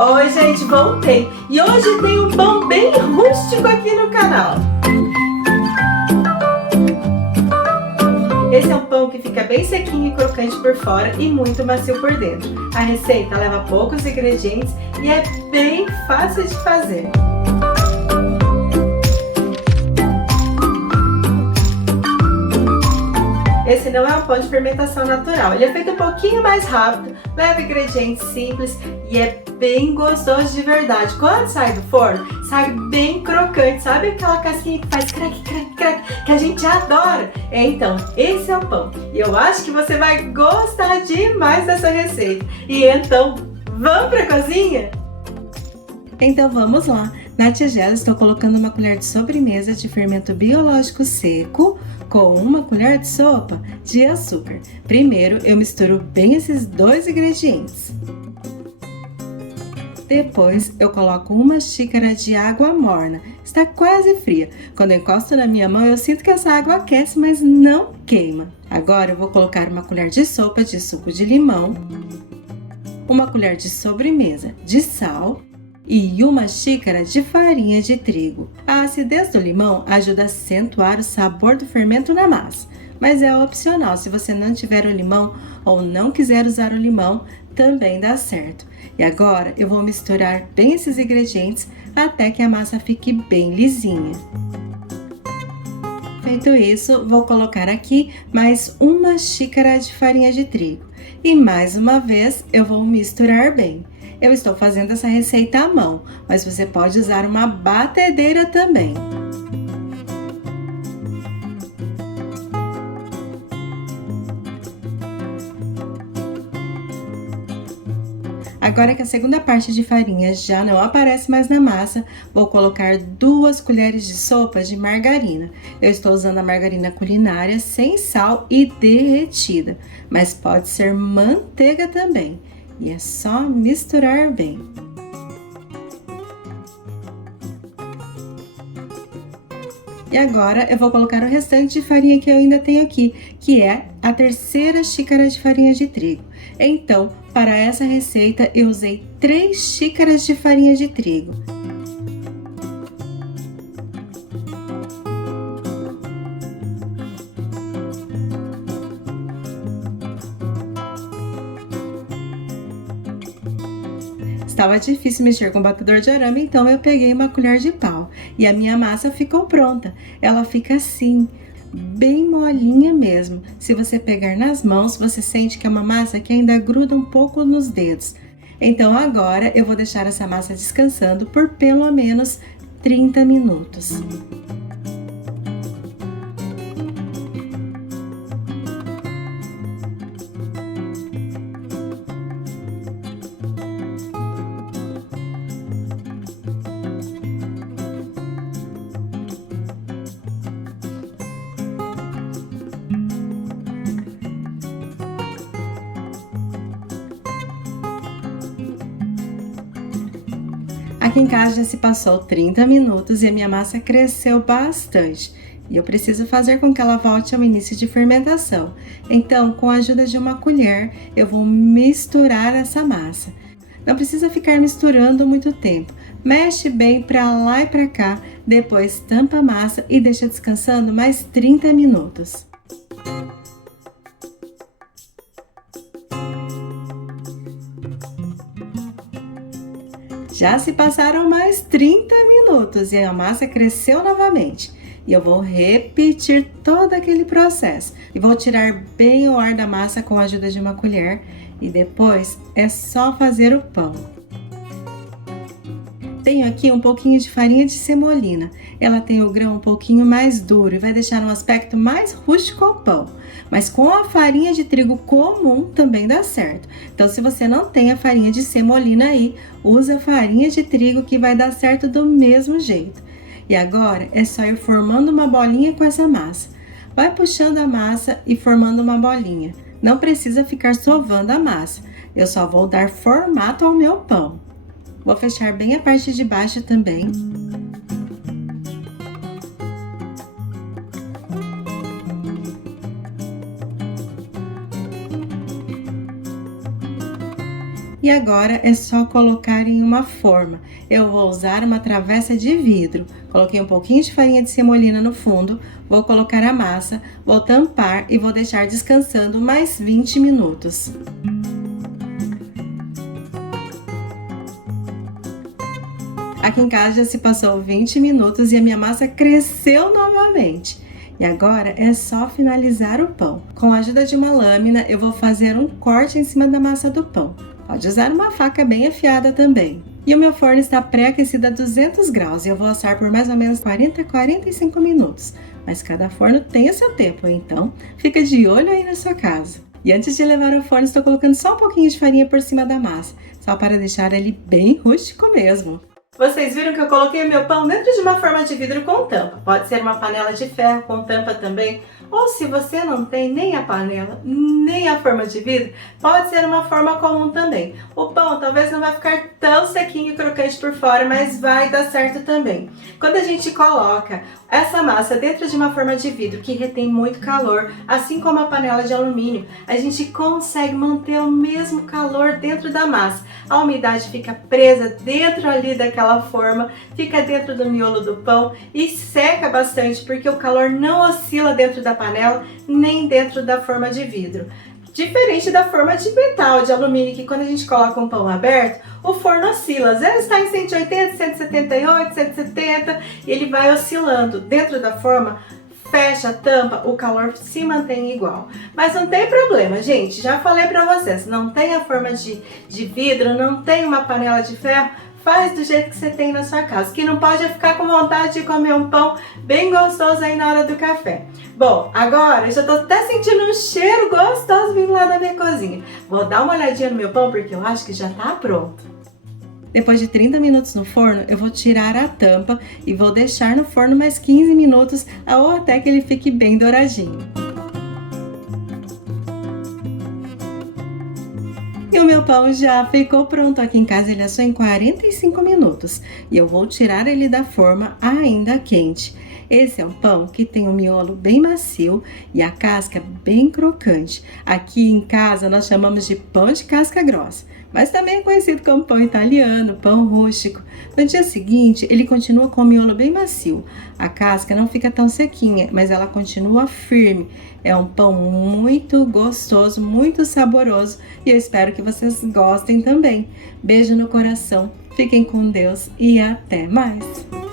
Oi gente, voltei! E hoje tem um pão bem rústico aqui no canal. Esse é um pão que fica bem sequinho e crocante por fora e muito macio por dentro. A receita leva poucos ingredientes e é bem fácil de fazer. Esse não é um pão de fermentação natural, ele é feito um pouquinho mais rápido, leva ingredientes simples e é bem gostoso de verdade. Quando sai do forno, sai bem crocante, sabe aquela casquinha que faz crack, crack, crack, que a gente adora? Então, esse é o pão e eu acho que você vai gostar demais dessa receita. E então, vamos para a cozinha? Então vamos lá. Na tigela estou colocando uma colher de sobremesa de fermento biológico seco com uma colher de sopa de açúcar. Primeiro eu misturo bem esses dois ingredientes. Depois eu coloco uma xícara de água morna. Está quase fria. Quando eu encosto na minha mão eu sinto que essa água aquece, mas não queima. Agora eu vou colocar uma colher de sopa de suco de limão, uma colher de sobremesa de sal e uma xícara de farinha de trigo. A acidez do limão ajuda a acentuar o sabor do fermento na massa, mas é opcional. Se você não tiver o limão ou não quiser usar o limão, também dá certo. E agora eu vou misturar bem esses ingredientes até que a massa fique bem lisinha. Feito isso, vou colocar aqui mais uma xícara de farinha de trigo e mais uma vez eu vou misturar bem. Eu estou fazendo essa receita à mão, mas você pode usar uma batedeira também. Agora que a segunda parte de farinha já não aparece mais na massa, vou colocar 2 colheres de sopa de margarina. Eu estou usando a margarina culinária sem sal e derretida, mas pode ser manteiga também. E é só misturar bem. E agora eu vou colocar o restante de farinha que eu ainda tenho aqui, que é a 3ª xícara de farinha de trigo. Então, para essa receita eu usei 3 xícaras de farinha de trigo. Estava difícil mexer com o batedor de arame, então eu peguei uma colher de pau e a minha massa ficou pronta. Ela fica assim, bem molinha mesmo. Se você pegar nas mãos, você sente que é uma massa que ainda gruda um pouco nos dedos. Então agora eu vou deixar essa massa descansando por pelo menos 30 minutos. Aqui em casa já se passou 30 minutos e a minha massa cresceu bastante. E eu preciso fazer com que ela volte ao início de fermentação. Então, com a ajuda de uma colher, eu vou misturar essa massa. Não precisa ficar misturando muito tempo. Mexe bem para lá e para cá, depois tampa a massa e deixa descansando mais 30 minutos. Já se passaram mais 30 minutos e a massa cresceu novamente. E eu vou repetir todo aquele processo. E vou tirar bem o ar da massa com a ajuda de uma colher. E depois é só fazer o pão. Tenho aqui um pouquinho de farinha de semolina. Ela tem o grão um pouquinho mais duro e vai deixar um aspecto mais rústico ao pão. Mas com a farinha de trigo comum também dá certo. Então, se você não tem a farinha de semolina aí, usa a farinha de trigo que vai dar certo do mesmo jeito. E agora é só ir formando uma bolinha com essa massa. Vai puxando a massa e formando uma bolinha. Não precisa ficar sovando a massa. Eu só vou dar formato ao meu pão. Vou fechar bem a parte de baixo também. E agora é só colocar em uma forma. Eu vou usar uma travessa de vidro. Coloquei um pouquinho de farinha de semolina no fundo, vou colocar a massa, vou tampar e vou deixar descansando mais 20 minutos. Aqui em casa já se passou 20 minutos e a minha massa cresceu novamente. E agora é só finalizar o pão. Com a ajuda de uma lâmina, eu vou fazer um corte em cima da massa do pão. Pode usar uma faca bem afiada também. E o meu forno está pré-aquecido a 200 graus e eu vou assar por mais ou menos 40 a 45 minutos. Mas cada forno tem o seu tempo, então fica de olho aí na sua casa. E antes de levar ao forno, estou colocando só um pouquinho de farinha por cima da massa, só para deixar ele bem rústico mesmo. Vocês viram que eu coloquei o meu pão dentro de uma forma de vidro com tampa. Pode ser uma panela de ferro com tampa também. Ou se você não tem nem a panela, nem a forma de vidro, pode ser uma forma comum também. O pão talvez não vai ficar tão sequinho e crocante por fora, mas vai dar certo também. Quando a gente coloca essa massa dentro de uma forma de vidro que retém muito calor, assim como a panela de alumínio, a gente consegue manter o mesmo calor dentro da massa. A umidade fica presa dentro ali daquela forma, fica dentro do miolo do pão e seca bastante porque o calor não oscila dentro da panela nem dentro da forma de vidro. Diferente da forma de metal, de alumínio, que quando a gente coloca um pão aberto, o forno oscila. Às vezes está em 180, 178, 170 e ele vai oscilando. Dentro da forma, fecha a tampa, o calor se mantém igual. Mas não tem problema, gente. Já falei pra vocês, não tem a forma de vidro, não tem uma panela de ferro, faz do jeito que você tem na sua casa. Que não pode é ficar com vontade de comer um pão bem gostoso aí na hora do café. Bom, agora eu já tô até sentindo um cheiro gostoso vindo lá da minha cozinha. Vou dar uma olhadinha no meu pão porque eu acho que já tá pronto. Depois de 30 minutos no forno, eu vou tirar a tampa e vou deixar no forno mais 15 minutos ou até que ele fique bem douradinho. E o meu pão já ficou pronto. Aqui em casa ele assou em 45 minutos e eu vou tirar ele da forma ainda quente. Esse é um pão que tem um miolo bem macio e a casca bem crocante. Aqui em casa nós chamamos de pão de casca grossa, mas também é conhecido como pão italiano, pão rústico. No dia seguinte, ele continua com o miolo bem macio. A casca não fica tão sequinha, mas ela continua firme. É um pão muito gostoso, muito saboroso e eu espero que vocês gostem também. Beijo no coração, fiquem com Deus e até mais!